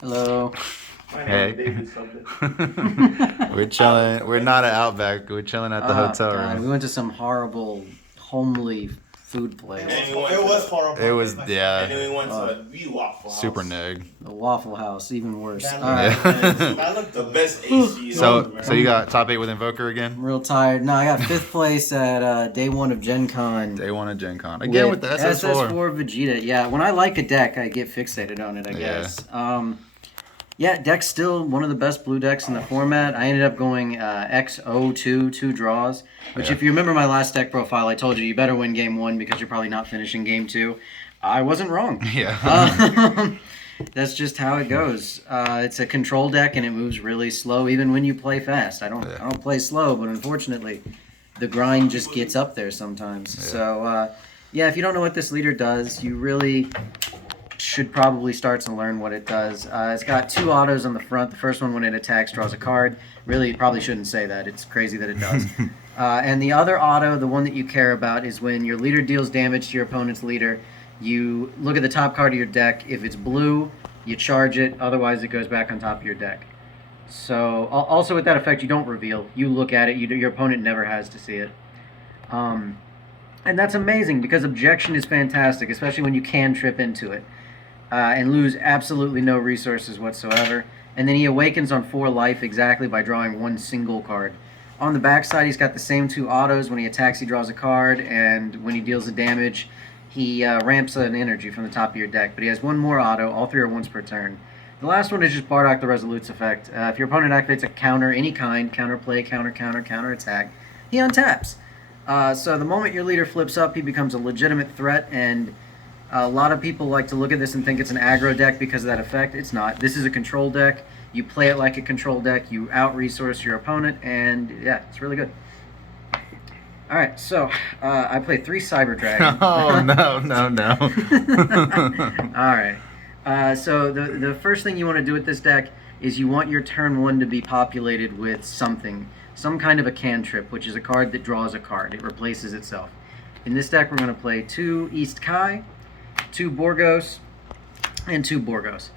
Hello. My name is Hey. David Sublett. We're chilling. We're not at Outback. We're chilling at the Oh hotel God, we room. went to some horrible, homely food place. And It was horrible. It was, And yeah, then we went to the Waffle House. super nig. The Waffle House, even worse. That All right. Yeah. That looked The delicious. best AC in So North America. you got top 8 with Invoker I'm again? real tired. No, I got 5th place at day 1 of Gen Con. Day 1 of Gen Con. Again with the SS4. SS4 Vegeta. Yeah, when I like a deck, I get fixated on it, I Yeah. guess. Yeah, deck's still one of the best blue decks in the format. I ended up going XO2, 2 draws, which Yeah. if you remember my last deck profile, I told you better win game 1 because you're probably not finishing game 2. I wasn't wrong. Yeah. That's just how it goes. It's a control deck and it moves really slow even when you play fast. I don't play slow, but unfortunately, the grind just gets up there sometimes. Yeah. So yeah, if you don't know what this leader does, you really should probably start to learn what it does. It's got 2 autos on the front. The first one, when it attacks, draws a card. Really, you probably shouldn't say that. It's crazy that it does. And the other auto, the one that you care about, is when your leader deals damage to your opponent's leader. You look at the top card of your deck. If it's blue, you charge it. Otherwise, it goes back on top of your deck. So, also with that effect, you don't reveal. You look at it. Your opponent never has to see it. And that's amazing because objection is fantastic, especially when you can trip into it. And lose absolutely no resources whatsoever. And then he awakens on 4 life exactly by drawing 1 single card. On the backside, he's got the same 2 autos. When he attacks, he draws a card, and when he deals the damage, he ramps an energy from the top of your deck. But he has 1 more auto. All 3 are once per turn. The last one is just Bardock the Resolute's effect. If your opponent activates a counter, any kind, counter play, counter attack, he untaps. So the moment your leader flips up, he becomes a legitimate threat, and a lot of people like to look at this and think it's an aggro deck because of that effect. It's not. This is a control deck. You play it like a control deck. You out-resource your opponent, and yeah, it's really good. All right, so I play 3 Cyber Dragon. Oh, no. All right. So the first thing you want to do with this deck is you want your turn 1 to be populated with something. Some kind of a cantrip, which is a card that draws a card. It replaces itself. In this deck, we're going to play 2 East Kai, 2 Borgos, and 2 Borgos.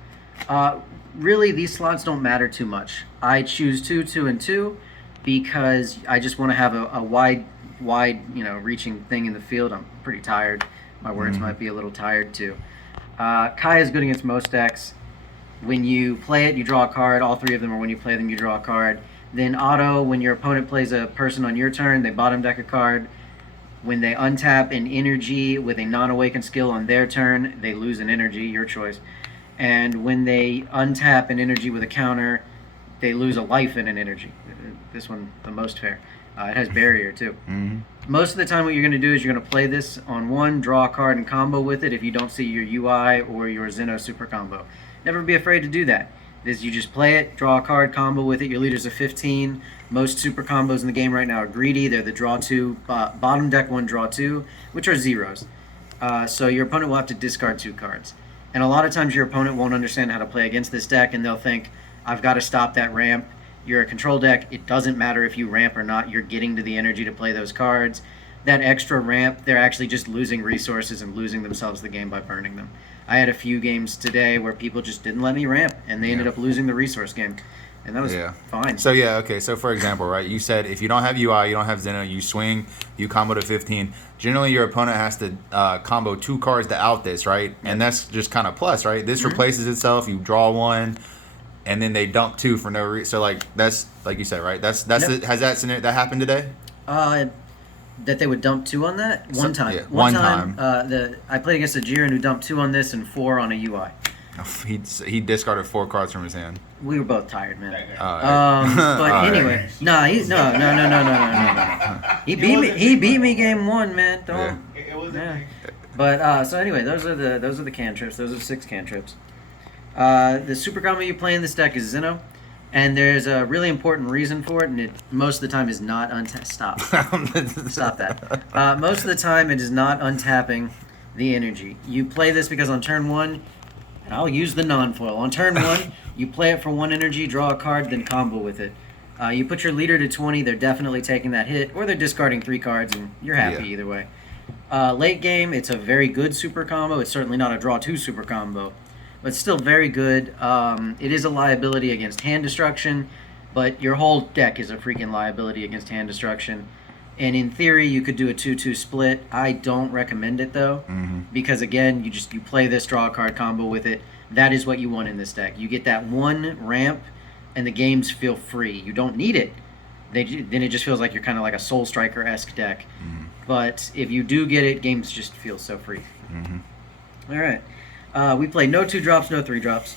Really, these slots don't matter too much. I choose 2, 2, and 2 because I just want to have a wide, reaching thing in the field. I'm pretty tired. My words might be a little tired too. Kai is good against most decks. When you play it, you draw a card. All 3 of them are when you play them, you draw a card. Then auto, when your opponent plays a person on your turn, they bottom deck a card. When they untap an energy with a non-awakened skill on their turn, they lose an energy, your choice. And when they untap an energy with a counter, they lose a life and an energy. This one, the most fair. It has barrier, too. Mm-hmm. Most of the time what you're going to do is you're going to play this on 1, draw a card, and combo with it if you don't see your UI or your Zeno super combo. Never be afraid to do that. You just play it, draw a card, combo with it. Your leader's a 15. Most super combos in the game right now are greedy. They're the draw 2, bottom deck 1, draw 2, which are zeros. So your opponent will have to discard 2 cards. And a lot of times your opponent won't understand how to play against this deck, and they'll think, I've got to stop that ramp. You're a control deck. It doesn't matter if you ramp or not. You're getting to the energy to play those cards. That extra ramp, they're actually just losing resources and losing themselves the game by burning them. I had a few games today where people just didn't let me ramp, and they ended up losing the resource game. And that was fine. So, okay. So, for example, right, you said if you don't have UI, you don't have Zeno, you swing, you combo to 15. Generally, your opponent has to combo 2 cards to out this, right? And that's just kind of plus, right? This replaces itself. You draw 1, and then they dump 2 for no reason. So, like, that's, like you said, right? That's it. Has that scenario that happened today? That they would dump 2 on that? One time. Yeah, one time. I played against a Jiren who dumped 2 on this and 4 on a UI. He discarded 4 cards from his hand. We were both tired, man. Right. Anyway, no. He beat me game 1, man. Don't. It was But so anyway, those are the cantrips. Those are 6 cantrips. The super combo you play in this deck is Zeno, and there's a really important reason for it, and it most of the time is not Stop that. Most of the time it is not untapping the energy. You play this because on turn 1, and I'll use the non-foil. On turn 1, you play it for 1 energy, draw a card, then combo with it. You put your leader to 20, they're definitely taking that hit, or they're discarding 3 cards, and you're happy either way. Late game, it's a very good super combo. It's certainly not a draw 2 super combo. but still very good. It is a liability against hand destruction, but your whole deck is a freaking liability against hand destruction. And in theory, you could do a 2-2 split. I don't recommend it though, because again, you play this draw a card combo with it. That is what you want in this deck. You get that one ramp, and the games feel free. You don't need it. Then it just feels like you're kind of like a Soul Striker-esque deck. But if you do get it, games just feel so free. All right. We play no 2-drops, no 3-drops.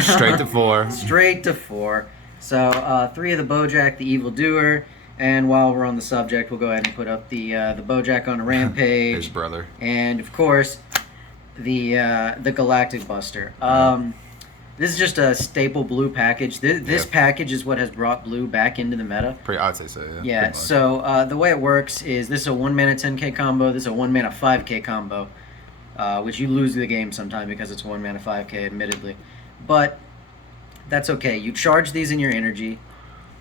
Straight to 4. Straight to 4. So 3 of the Bojack, the Evildoer. And while we're on the subject, we'll go ahead and put up the Bojack on a rampage. His brother. And, of course, the Galactic Buster. This is just a staple blue package. This package is what has brought blue back into the meta. I'd say so, yeah. Yeah, so the way it works is this is a 1-mana 10k combo, this is a 1-mana 5k combo, which you lose the game sometime because it's 1-mana 5k, admittedly. But that's okay. You charge these in your energy,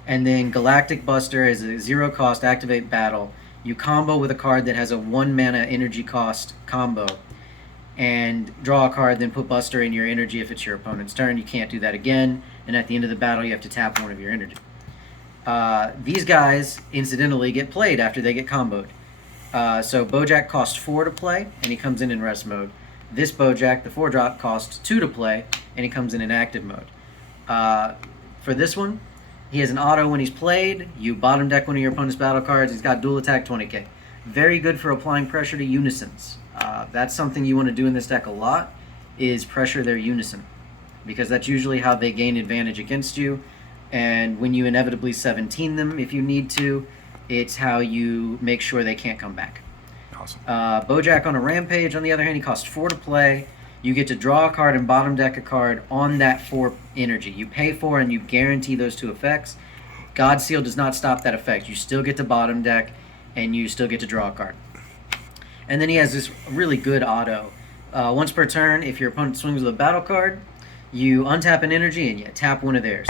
and then Galactic Buster is a 0-cost activate battle. You combo with a card that has a 1-mana energy cost combo, and draw a card, then put Buster in your energy if it's your opponent's turn. You can't do that again, and at the end of the battle, you have to tap one of your energy. These guys, incidentally, get played after they get comboed. So Bojack costs 4 to play, and he comes in rest mode. This Bojack, the 4-drop, costs 2 to play, and he comes in active mode. For this one, he has an auto when he's played. You bottom deck one of your opponent's battle cards. He's got dual attack 20k. Very good for applying pressure to unisons. That's something you want to do in this deck a lot, is pressure their unison, because that's usually how they gain advantage against you. And when you inevitably 17 them, if you need to, it's how you make sure they can't come back. Awesome. Bojack on a rampage, on the other hand, he costs 4 to play. You get to draw a card and bottom deck a card on that 4 energy. You pay 4 and you guarantee those 2 effects. God Seal does not stop that effect. You still get to bottom deck, and you still get to draw a card. And then he has this really good auto. Once per turn, if your opponent swings with a battle card, you untap an energy and you tap one of theirs.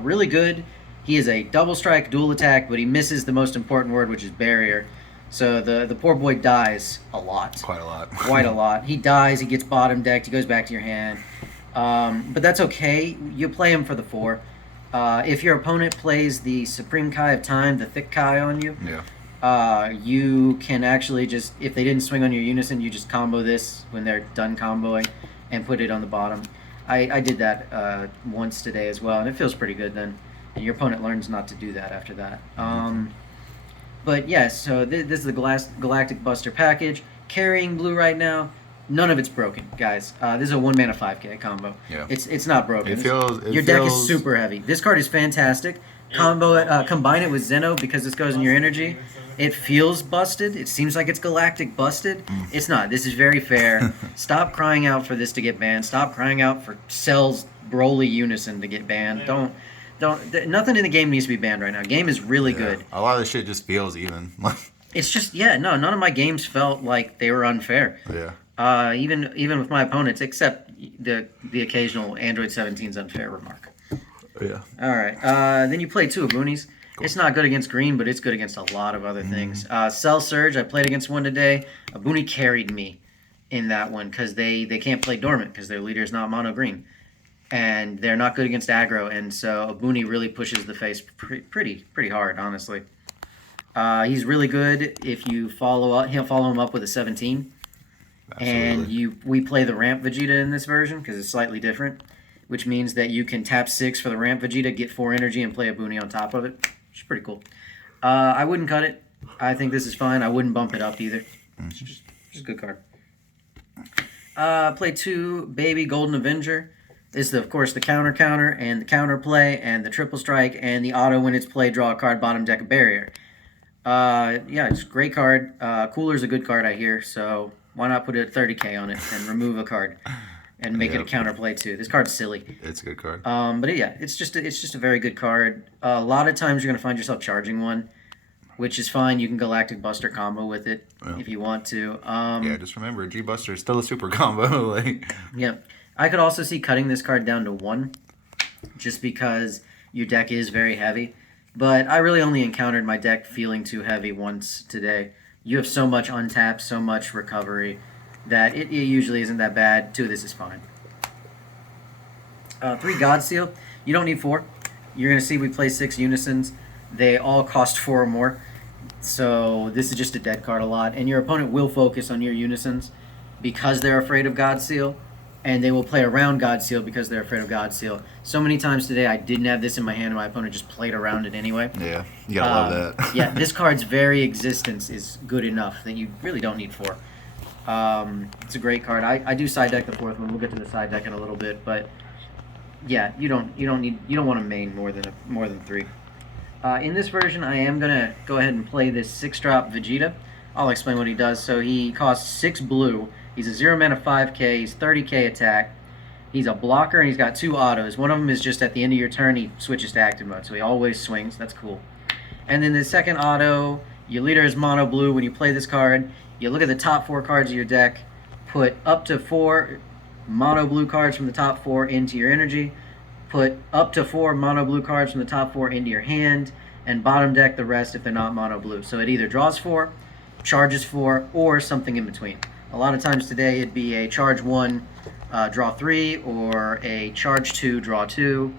Really good. He is a double strike, dual attack, but he misses the most important word, which is barrier. So the poor boy dies a lot. Quite a lot. Quite a lot. He dies, he gets bottom decked, he goes back to your hand. But that's okay. You play him for the 4. If your opponent plays the Supreme Kai of Time, the thick Kai on you, you can actually just, if they didn't swing on your unison, you just combo this when they're done comboing and put it on the bottom. I did that once today as well, and it feels pretty good then. And your opponent learns not to do that after that. But yeah, so this is the Galactic Buster package. Carrying blue right now, none of it's broken, guys. This is a 1-mana 5k combo. Yeah. It's not broken. Your deck is super heavy. This card is fantastic. Combine it with Zeno because this goes in your energy. It feels busted. It seems like it's Galactic busted. It's not. This is very fair. Stop crying out for this to get banned. Stop crying out for Cell's Broly Unison to get banned. Nothing in the game needs to be banned right now. Game is really good. A lot of this shit just feels even. It's just, none of my games felt like they were unfair. Yeah. Even with my opponents, except the occasional Android 17's unfair remark. Yeah. All right. Then you play 2 Aboonies. Cool. It's not good against green, but it's good against a lot of other things. Cell Surge, I played against one today. Aboonie carried me in that one because they can't play Dormant because their leader is not mono green. And they're not good against aggro, and so Aboonie really pushes the face pretty hard, honestly. He's really good if you follow up. He'll follow him up with a 17. Absolutely. And we play the ramp Vegeta in this version because it's slightly different, which means that you can tap 6 for the ramp Vegeta, get 4 energy, and play Aboonie on top of it, which is pretty cool. I wouldn't cut it. I think this is fine. I wouldn't bump it up either. It's just a good card. Play 2 Baby Golden Avenger. This is, of course, the counter, and the counter play, and the triple strike, and the auto when it's played, draw a card, bottom deck a barrier. It's a great card. Cooler's a good card, I hear, so why not put a 30k on it and remove a card and make it a counter play too. This card's silly. It's a good card. It's just a very good card. A lot of times you're going to find yourself charging one, which is fine. You can Galactic Buster combo with it if you want to. Just remember, G Buster is still a super combo. Yeah. I could also see cutting this card down to 1 just because your deck is very heavy. But I really only encountered my deck feeling too heavy once today. You have so much untap, so much recovery, that it usually isn't that bad. 2 of this is fine. 3 God Seal. You don't need 4. You're going to see we play 6 Unisons. They all cost 4 or more. So this is just a dead card a lot. And your opponent will focus on your Unisons because they're afraid of God Seal. And they will play around God Seal because they're afraid of God Seal. So many times today I didn't have this in my hand and my opponent just played around it anyway. Yeah, you gotta love that. Yeah, this card's very existence is good enough that you really don't need 4. It's a great card. I do side deck the 4th one. We'll get to the side deck in a little bit, but yeah, you don't want to main more than 3. In this version, I am gonna go ahead and play this 6-drop Vegeta. I'll explain what he does. So he costs 6 blue. He's a 0 mana 5k. He's 30k attack. He's a blocker and he's got 2 autos. One of them is just at the end of your turn he switches to active mode, so he always swings. That's cool. And then the second auto, your leader is mono blue. When you play this card, you look at the top 4 cards of your deck, put up to 4 mono blue cards from the top 4 into your energy, put up to 4 mono blue cards from the top 4 into your hand, and bottom deck the rest if they're not mono blue. So it either draws 4, charges 4, or something in between. A lot of times today it'd be a charge 1, draw 3, or a charge 2, draw 2.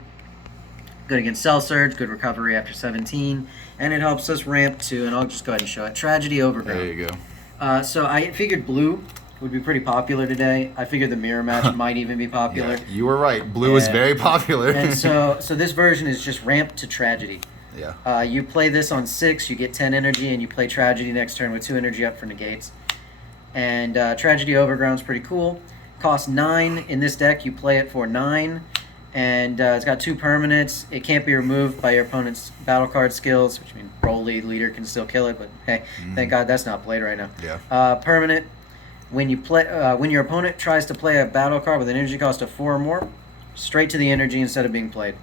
Good against Cell Surge, good recovery after 17, and it helps us ramp to, and I'll just go ahead and show it, Tragedy Overgrown. There you go. So I figured blue would be pretty popular today. I figured the mirror match might even be popular. Yeah, you were right. Blue is very popular. And so this version is just ramp to Tragedy. Yeah. You play this on 6, you get 10 energy, and you play Tragedy next turn with 2 energy up for negates. And Tragedy Overground's pretty cool. Costs 9 in this deck. You play it for 9. And it's got 2 permanents. It can't be removed by your opponent's battle card skills, which means Broly, leader, can still kill it. But hey, thank God that's not played right now. Yeah. Permanent. When you play, when your opponent tries to play a battle card with an energy cost of 4 or more, straight to the energy instead of being played,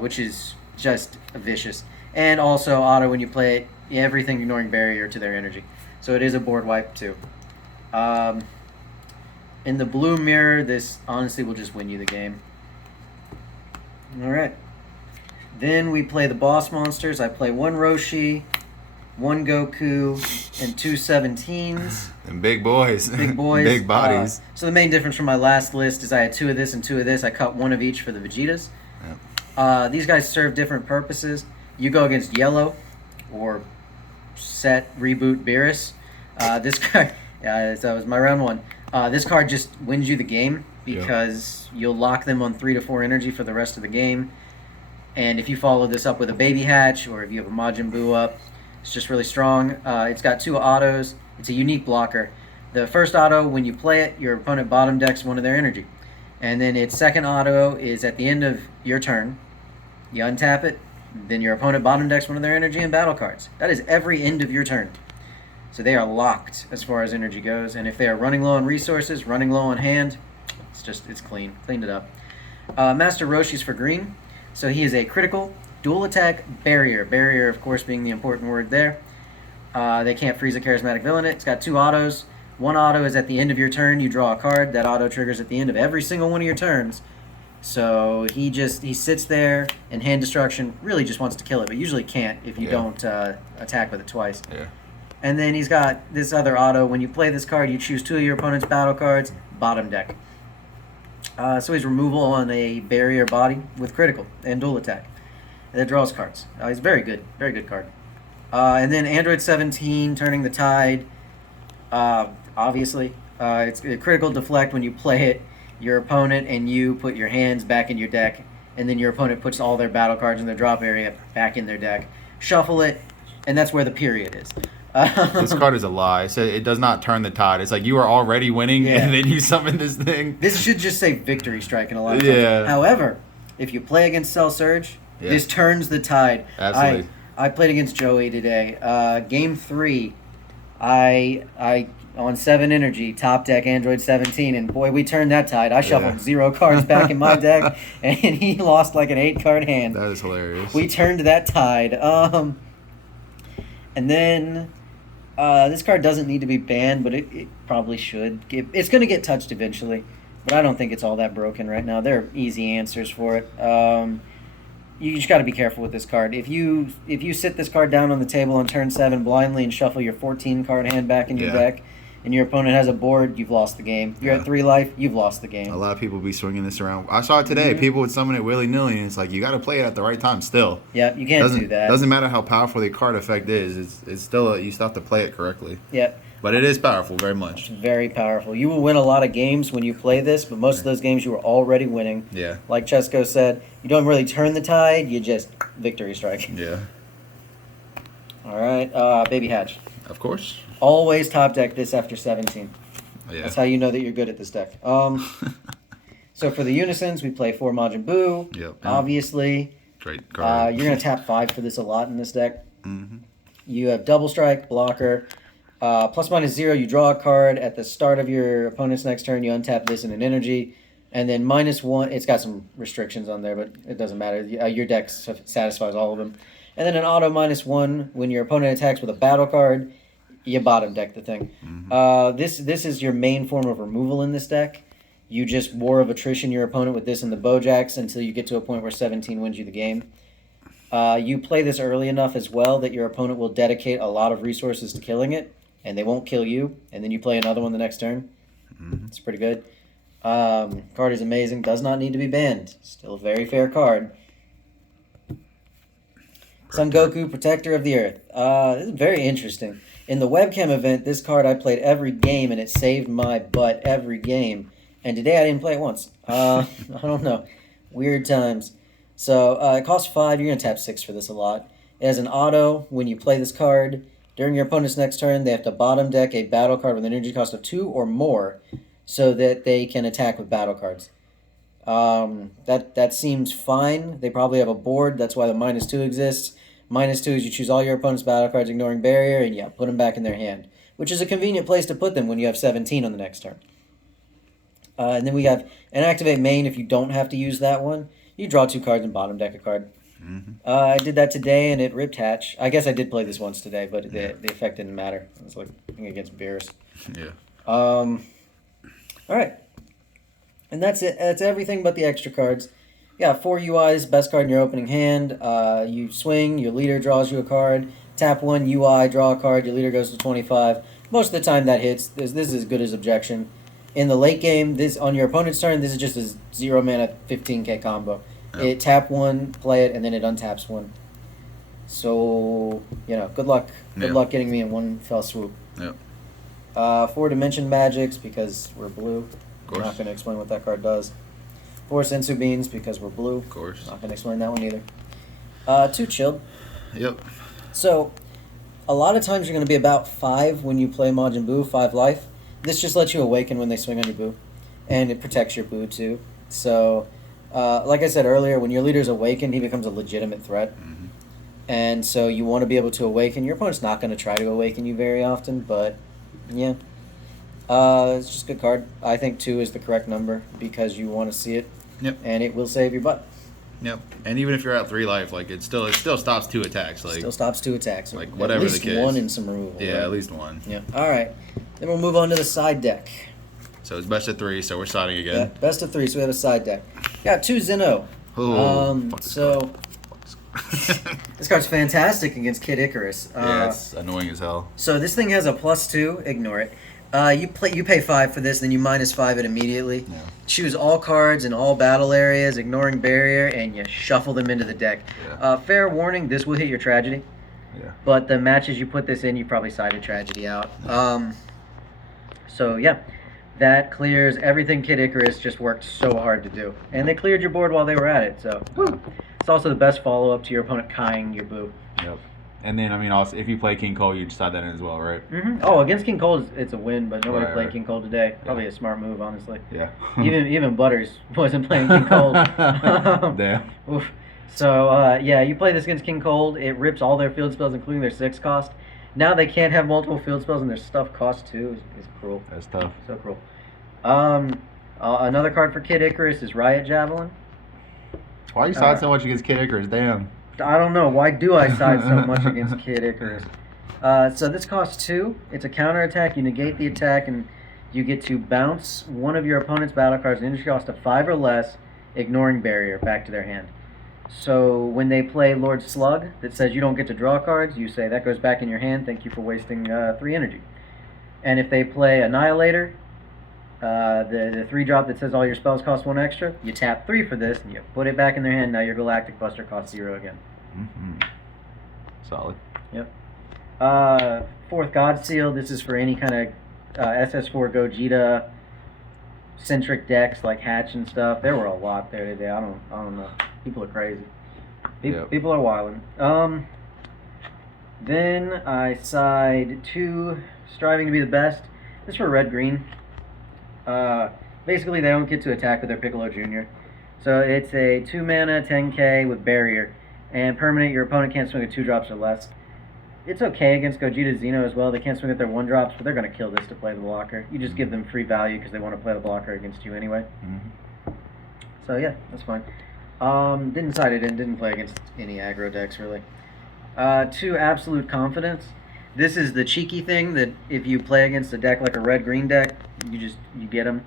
which is just vicious. And also auto when you play it, everything ignoring barrier to their energy. So it is a board wipe too. In the blue mirror, this honestly will just win you the game. Alright. Then we play the boss monsters. I play 1 Roshi, 1 Goku, and 2 17s. And big boys. Big boys. Big bodies. So the main difference from my last list is I had 2 of this and 2 of this. I cut 1 of each for the Vegetas. Yep. These guys serve different purposes. You go against yellow, or set reboot Beerus. This card, that was my round 1. This card just wins you the game because you'll lock them on 3 to 4 energy for the rest of the game. And if you follow this up with a Baby Hatch, or if you have a Majin Buu up, it's just really strong. It's got 2 autos. It's a unique blocker. The first auto, when you play it, your opponent bottom decks 1 of their energy. And then its second auto is at the end of your turn. You untap it, then your opponent bottom decks 1 of their energy and battle cards. That is every end of your turn. So they are locked as far as energy goes. And if they are running low on resources, running low on hand, it's clean. Cleaned it up. Master Roshi's for green. So he is a critical, dual attack barrier. Barrier, of course, being the important word there. They can't freeze a charismatic villain. It's got 2 autos. 1 auto is at the end of your turn. You draw a card. That auto triggers at the end of every single one of your turns. So he sits there, and hand destruction really just wants to kill it, but usually can't if you don't attack with it twice. Yeah. And then he's got this other auto. When you play this card, you choose 2 of your opponent's battle cards, bottom deck. So he's removal on a barrier body with critical and dual attack. And that draws cards. He's very good card. And then Android 17, Turning the Tide. Obviously, it's a critical deflect when you play it. Your opponent and you put your hands back in your deck, and then your opponent puts all their battle cards in their drop area back in their deck. Shuffle it, and that's where the period is. This card is a lie. So it does not turn the tide. It's like you are already winning, and then you summon this thing. This should just say Victory Strike in a lot of times. However, if you play against Cell Surge, this turns the tide. Absolutely. I played against Joey today. Game 3, I on 7 energy, top deck Android 17, and boy, we turned that tide. I shuffled 0 cards back in my deck, and he lost like an 8-card hand. That is hilarious. We turned that tide. And then this card doesn't need to be banned, but it probably should. It's going to get touched eventually, but I don't think it's all that broken right now. There are easy answers for it. You just got to be careful with this card. If you sit this card down on the table on turn 7 blindly and shuffle your 14-card hand back in your deck, and your opponent has a board, you've lost the game. You're Yeah. at 3 life, you've lost the game. A lot of people be swinging this around. I saw it today. Mhm. People would summon it willy-nilly, and it's like, you got to play it at the right time still. Yeah, you can't do that. Doesn't matter how powerful the card effect is. It's still, you still have to play it correctly. Yeah. But it is powerful, very much. Very powerful. You will win a lot of games when you play this, but most of those games you were already winning. Yeah. Like Chesko said, you don't really turn the tide, you just victory strike. Yeah. All right, Baby Hatch. Of course. Always top deck this after 17. Yeah. That's how you know that you're good at this deck. So for the Unisons, we play 4 Majin Buu. Yep. Obviously. Great card. You're going to tap 5 for this a lot in this deck. Mm-hmm. You have Double Strike, Blocker. ±0, you draw a card at the start of your opponent's next turn. You untap this in an energy. And then -1, it's got some restrictions on there, but it doesn't matter. Your deck satisfies all of them. And then an auto -1, when your opponent attacks with a battle card, you bottom deck the thing. Mm-hmm. This is your main form of removal in this deck. You just War of Attrition your opponent with this and the Bojacks until you get to a point where 17 wins you the game. You play this early enough as well that your opponent will dedicate a lot of resources to killing it, and they won't kill you, and then you play another one the next turn. Mm-hmm. It's pretty good. Card is amazing. Does not need to be banned. Still a very fair card. Son Goku, Protector of the Earth. This is very interesting. In the webcam event, this card I played every game, and it saved my butt every game. And today I didn't play it once. I don't know. Weird times. So it costs 5. You're going to tap 6 for this a lot. It has an auto. When you play this card, during your opponent's next turn, they have to bottom deck a battle card with an energy cost of 2 or more so that they can attack with battle cards. That seems fine. They probably have a board. That's why the -2 exists. -2 is you choose all your opponent's battle cards, ignoring barrier, and yeah, put them back in their hand, which is a convenient place to put them when you have 17 on the next turn. And then we have an activate main. If you don't have to use that one, you draw 2 cards and bottom deck a card. Mm-hmm. I did that today, and it ripped Hatch. I guess I did play this once today, but the effect didn't matter. It was like against Beerus. Yeah. All right. And that's it. That's everything but the extra cards. Yeah, 4 UIs, best card in your opening hand. You swing, your leader draws you a card. Tap 1 UI, draw a card, your leader goes to 25. Most of the time that hits. This is as good as objection. In the late game, this on your opponent's turn, this is just a 0 mana 15k combo. Yep. It tap 1, play it, and then it untaps 1. So, good luck. Good luck getting me in one fell swoop. Yep. 4 Dimension Magics because we're blue. Of course. I'm not going to explain what that card does. 4 Sensu Beans because we're blue. Of course. Not going to explain that one either. 2 Chilled. Yep. So, a lot of times you're going to be about 5 when you play Majin Buu, 5 life. This just lets you awaken when they swing on your Buu. And it protects your Buu too. So, like I said earlier, when your leader's awakened, he becomes a legitimate threat. Mm-hmm. And so you want to be able to awaken. Your opponent's not going to try to awaken you very often, but yeah. It's just a good card. I think 2 is the correct number because you want to see it. Yep. And it will save your butt. Yep. And even if you're at 3 life, like it still stops 2 attacks. Like Still stops 2 attacks. like whatever at least the case. 1 and some removal. yeah, right? at least 1. Yeah. All right. Then we'll move on to the side deck. So it's best of 3. So we're starting Yeah, again. best of 3. So we have a side deck. Got 2 Zeno. Fuck this So this card's fantastic against Kid Icarus. yeah, it's annoying as hell. So this thing has a +2. Ignore it. You pay 5 for this, then you -5 it immediately. Yeah. Choose all cards in all battle areas, ignoring barrier, and you shuffle them into the deck. Yeah. Fair warning: this will hit your tragedy. Yeah. But the matches you put this in, you probably sided tragedy out. So yeah, that clears everything Kid Icarus just worked so hard to do, and they cleared your board while they were at it. So it's also the best follow-up to your opponent Kaiing your Boo. Yep. And then also if you play King Cole, you decide that in as well, right? Mm-hmm. Oh, against King Cole, it's a win, but nobody Right, played right. King Cole today. Probably a smart move, honestly. Yeah. even Butters wasn't playing King Cold. Damn. Oof. So yeah, you play this against King Cold. It rips all their field spells, including their 6 cost. Now they can't have multiple field spells, and their stuff costs 2. It's cruel. That's tough. So cruel. Another card for Kid Icarus is Riot Javelin. Why you side so much against Kid Icarus? Damn. I don't know. Why do I side so much against Kid Icarus? So this costs 2. It's a counterattack. You negate the attack, and you get to bounce one of your opponent's battle cards, an energy cost of 5 or less, ignoring barrier, back to their hand. So when they play Lord Slug, that says you don't get to draw cards, you say that goes back in your hand. Thank you for wasting 3 energy. And if they play Annihilator, the 3-drop that says all your spells cost 1 extra, you tap 3 for this, and you put it back in their hand. Now your Galactic Buster costs 0 again. Mm-hmm. Solid. Yep. 4th God Seal. This is for any kind of SS4 Gogeta centric decks like Hatch and stuff. There were a lot there today. I don't know. People are crazy. People are wilding. Then I side 2, Striving to be the Best. This is for red green. Basically, they don't get to attack with their Piccolo Jr. So it's a 2 mana 10k with barrier, and permanent. Your opponent can't swing at 2 drops or less. It's okay against Gogeta Xeno as well. They can't swing at their 1 drops, but they're going to kill this to play the blocker. You just give them free value because they want to play the blocker against you anyway. Mm-hmm. So yeah, that's fine. Didn't side it in. Didn't play against any aggro decks really. 2 Absolute Confidence. This is the cheeky thing that if you play against a deck like a red-green deck, you get them.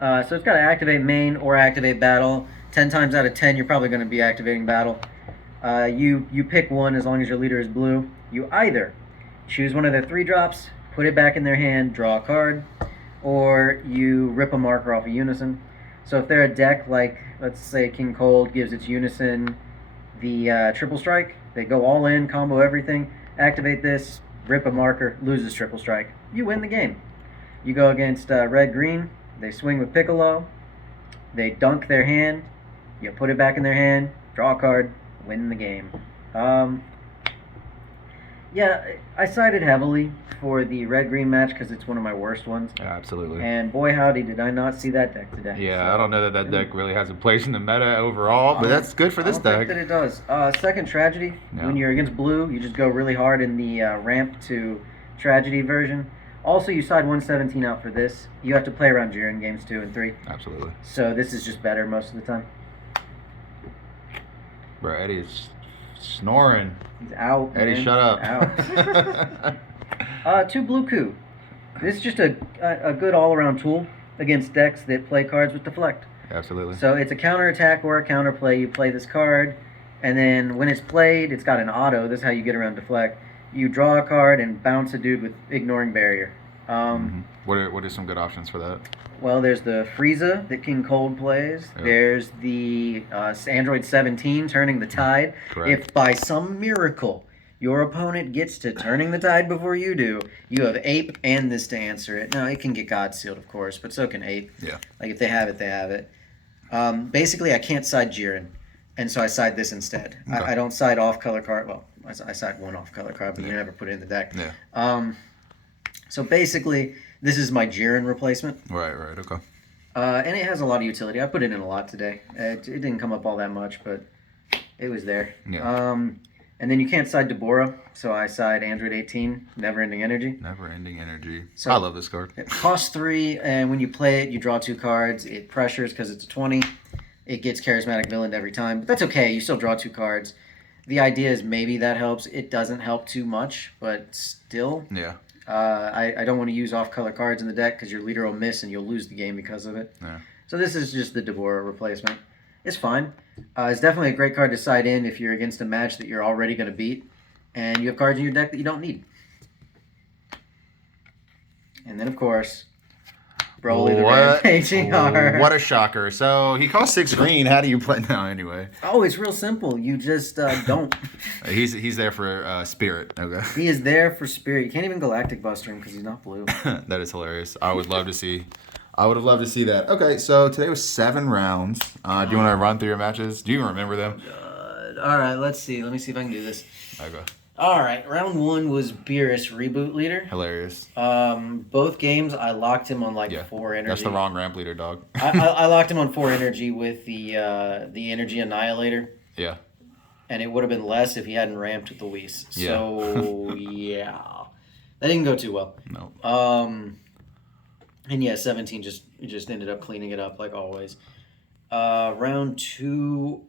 So it's got to activate main or activate battle. 10 times out of 10, you're probably going to be activating battle. You pick one as long as your leader is blue. You either choose one of their 3 drops, put it back in their hand, draw a card, or you rip a marker off of Unison. So if they're a deck like, let's say King Cold gives its Unison the triple strike, they go all in, combo everything, activate this, rip a marker, loses triple strike. You win the game. You go against red-green, they swing with Piccolo, they dunk their hand, you put it back in their hand, draw a card, win the game. Yeah, I sided heavily for the red-green match because it's one of my worst ones. Yeah, absolutely. And boy howdy, did I not see that deck today. Yeah, So, I don't know that deck really has a place in the meta overall, but that's good for this I don't deck. think that it does. Second Tragedy. No. When you're against blue, you just go really hard in the ramp to Tragedy version. Also, you side 117 out for this. You have to play around Jiren games 2 and 3. Absolutely. So this is just better most of the time. Bro, Eddie's snoring. He's out. Eddie, man. shut up. Out. 2 Blue Coup. This is just a good all-around tool against decks that play cards with Deflect. Absolutely. So it's a counterattack or a counterplay. You play this card, and then when it's played, it's got an auto. This is how you get around Deflect. You draw a card and bounce a dude with ignoring barrier. What are some good options for that? Well, there's the Frieza that King Cold plays. Yep. There's the Android 17 turning the tide. Correct. If by some miracle your opponent gets to turning the tide before you do, you have Ape and this to answer it. Now, it can get God Sealed, of course, but so can Ape. Yeah. Like, if they have it, they have it. Basically, I can't side Jiren, and so I side this instead. Okay. I don't side off-color card. Well, I side one off-color card, but you never put it in the deck. Yeah. So basically, this is my Jiren replacement. Right, okay. And it has a lot of utility. I put it in a lot today. It didn't come up all that much, but it was there. Yeah. And then you can't side Deborah, so I side Android 18, Never Ending Energy. Never Ending Energy. So- I love this card. It costs 3, and when you play it, you draw 2 cards. It pressures because it's a 20. It gets Charismatic Villain every time, but that's okay. You still draw 2 cards. The idea is maybe that helps. It doesn't help too much, but still. Yeah. I don't want to use off-color cards in the deck because your leader will miss and you'll lose the game because of it. Yeah. So this is just the Deborah replacement. It's fine. It's definitely a great card to side in if you're against a match that you're already going to beat and you have cards in your deck that you don't need. And then, of course, Broly the Rampaging Heart. What a shocker. So he costs 6 green. How do you play now anyway? Oh, it's real simple. You just don't. He's there for Spirit. Okay. He is there for Spirit. You can't even Galactic Buster him because he's not blue. That is hilarious. I would love to see. I would have loved to see that. Okay, so today was 7 rounds. Do you want to run through your matches? Do you even remember them? All right, let's see. Let me see if I can do this. Okay. All right, round 1 was Beerus Reboot Leader. Hilarious. Both games I locked him on 4 energy. That's the wrong ramp leader, dog. I locked him on 4 energy with the Energy Annihilator. Yeah. And it would have been less if he hadn't ramped with the Whis. Yeah. So yeah, that didn't go too well. No. And yeah, 17 just ended up cleaning it up like always. Round 2,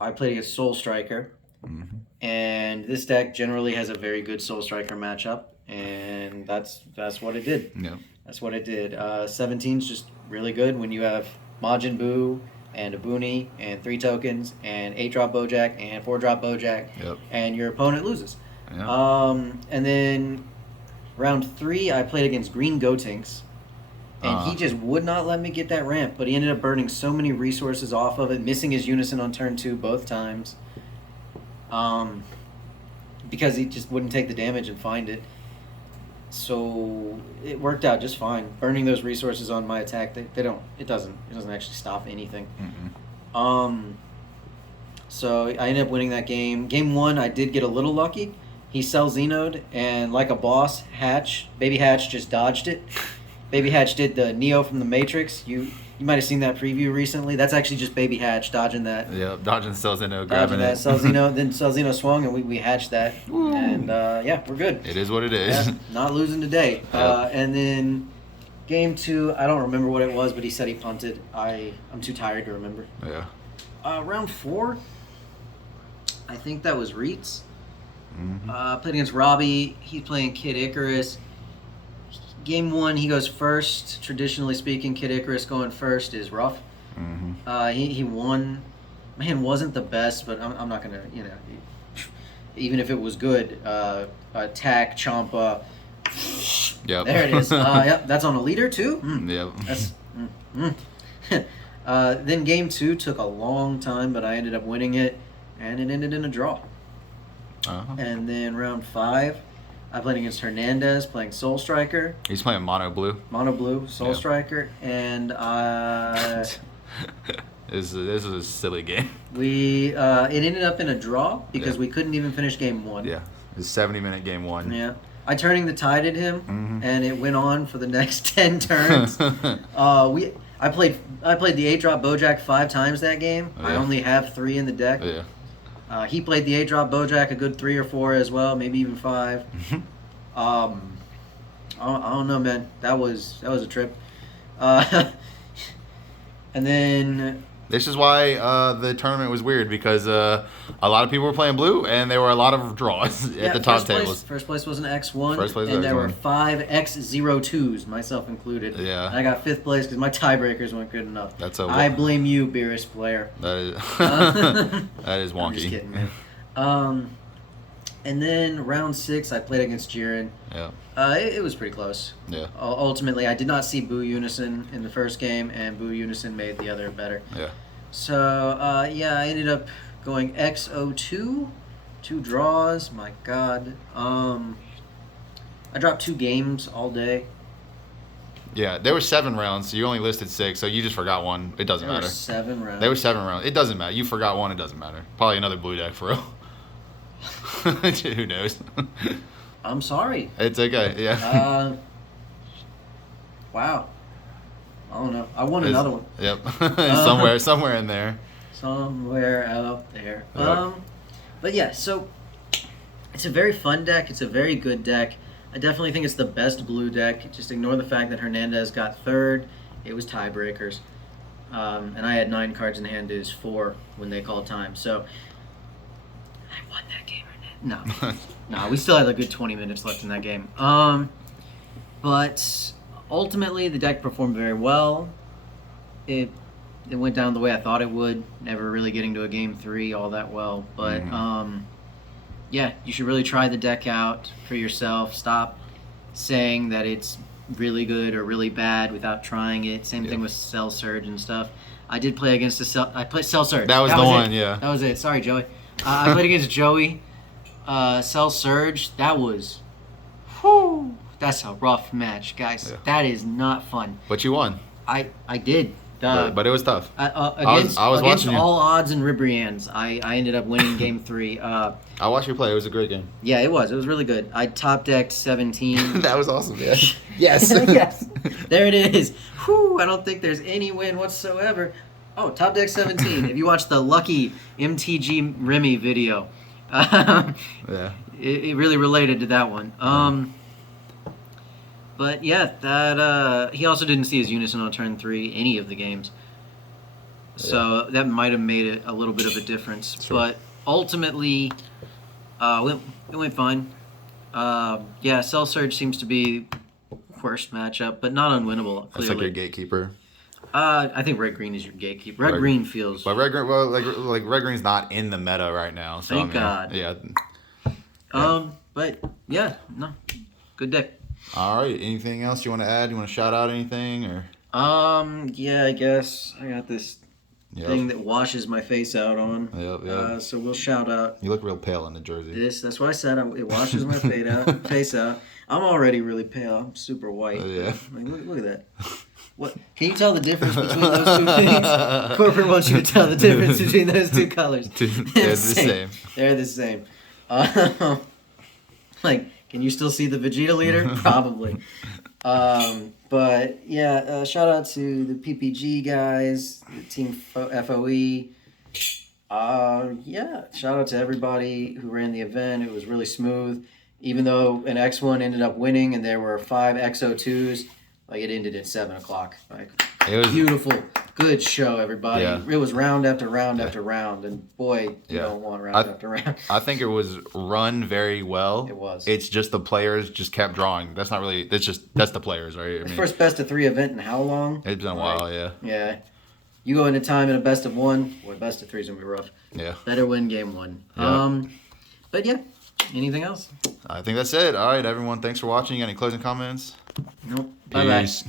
I played against Soul Striker. Mm-hmm. And this deck generally has a very good Soul Striker matchup, and that's what it did. Yeah. That's what it did. 17's just really good when you have Majin Buu and a Boonie and 3 tokens and 8-drop Bojack and 4-drop Bojack, Yep. and your opponent loses. Yeah. And then Round 3, I played against Green Gotenks. And he just would not let me get that ramp, but he ended up burning so many resources off of it, missing his unison on turn 2 both times. Because he just wouldn't take the damage and find it. So it worked out just fine. Burning those resources on my attack, it doesn't actually stop anything. So I ended up winning that game. Game 1, I did get a little lucky. He Cell Xeno'd, and like a boss, Baby Hatch just dodged it. Baby Hatch did the Neo from the Matrix. You might have seen that preview recently. That's actually just Baby Hatch dodging that. Yeah, dodging Cell Xeno, grabbing that it. Cell Xeno, then Cell Xeno swung, and we hatched that. Ooh. And yeah, we're good. It is what it is. Yeah, not losing today. Yep. And then game 2, I don't remember what it was, but he said he punted. I'm too tired to remember. Yeah. Round 4, I think that was Reitz. Played against Robbie. He's playing Kid Icarus. Game 1, he goes first. Traditionally speaking, Kid Icarus going first is rough. He won. My hand wasn't the best, but I'm not going to, even if it was good, attack, Champa. Yep. There it is. Yep, that's on a leader too? Yep. That's, then game 2 took a long time, but I ended up winning it, and it ended in a draw. And then round 5, I played against Hernandez, playing Soul Striker. He's playing Mono Blue. Mono Blue, Soul Striker, and This is a silly game. it ended up in a draw because we couldn't even finish game 1. Yeah, it's a 70-minute game 1. Yeah, I Turning the Tide at him, and it went on for the next 10 turns. I played the 8-drop Bojack 5 times that game. I only have 3 in the deck. Yeah. He played the 8-drop Bojack a good 3 or 4 as well, maybe even 5. I don't know, man. That was a trip. And then this is why the tournament was weird, because a lot of people were playing blue, and there were a lot of draws at the top tables. First place was an X1, First place and there were X1. 5 X02s, myself included. Yeah. And I got 5th place because my tiebreakers weren't good enough. I blame you, Beerus player. That is that is wonky. I'm just kidding, man. And then round 6, I played against Jiren. Yeah. It was pretty close. Yeah. Ultimately, I did not see Boo Unison in the first game, and Boo Unison made the other better. Yeah. So, I ended up going XO2, 2 draws. My God. I dropped 2 games all day. Yeah, there were 7 rounds, so you only listed 6, so you just forgot one. It doesn't matter. There were 7 rounds. There were 7 rounds. It doesn't matter. You forgot one. It doesn't matter. Probably another blue deck for real. Who knows? I'm sorry. It's okay. Yeah. Wow. I don't know. I won another one. Yep. Somewhere in there. Somewhere out there. Yep. But yeah, so it's a very fun deck. It's a very good deck. I definitely think it's the best blue deck. Just ignore the fact that Hernandez got 3rd. It was tiebreakers. And I had 9 cards in hand. It was 4 when they called time. So I won that game. No, we still had a good 20 minutes left in that game. But ultimately, the deck performed very well. It went down the way I thought it would. Never really getting to a game 3 all that well. But yeah, you should really try the deck out for yourself. Stop saying that it's really good or really bad without trying it. Same thing with Cell Surge and stuff. I did play against I played Cell Surge. That was the one, it. yeah. That was it. Sorry, Joey. I played against Joey. Cell Surge. That was, whew, that's a rough match, guys. Yeah. That is not fun. But you won. I did. But it was tough. Against watching all odds and Ribrians, I ended up winning game 3. I watched you play. It was a great game. Yeah, it was. It was really good. I top decked 17. That was awesome. Yeah. Yes. Yes. There it is. Whew, I don't think there's any win whatsoever. Oh, top deck 17. If you watch the Lucky MTG Remy video, yeah, it really related to that one. But yeah, that he also didn't see his unison on turn 3 any of the games, so that might have made it a little bit of a difference. Sure. But ultimately, it went fine. Yeah, Cell Surge seems to be worst matchup, but not unwinnable. Clearly. That's like your gatekeeper. I think red green is your gatekeeper. Red green feels. But red green, like red green's not in the meta right now. So Thank God. Yeah. But yeah, no, good deck. All right. Anything else you want to add? You want to shout out anything or? Yeah, I guess I got this Yep. thing that washes my face out on. Yep. So we'll shout out You look real pale in the jersey. this. That's why I said it washes my face out. I'm already really pale. I'm super white. Yeah. Like, look at that. What can you tell the difference between those two things? Corporate wants you to tell the difference between those two colors. They're the same. They're the same. Like, can you still see the Vegeta leader? Probably. But yeah, shout out to the PPG guys, the team FOE. Yeah, shout out to everybody who ran the event. It was really smooth. Even though an X1 ended up winning and there were 5 XO2s, like it ended at 7 o'clock. Like, It was beautiful, good show, everybody. Yeah. It was round after round after round, and boy, you Yeah. don't want round after round. I think it was run very well. It was. It's just the players just kept drawing. That's not really. That's the players, right? I mean, First best of 3 event in how long? it's been a while. Yeah. Yeah. You go into time in a best of 1, boy, best of 3 is gonna be rough. Yeah. Better win game 1. Yeah. But yeah, anything else? I think that's it. All right, everyone. Thanks for watching. Any closing comments? Nope. Bye bye. Peace.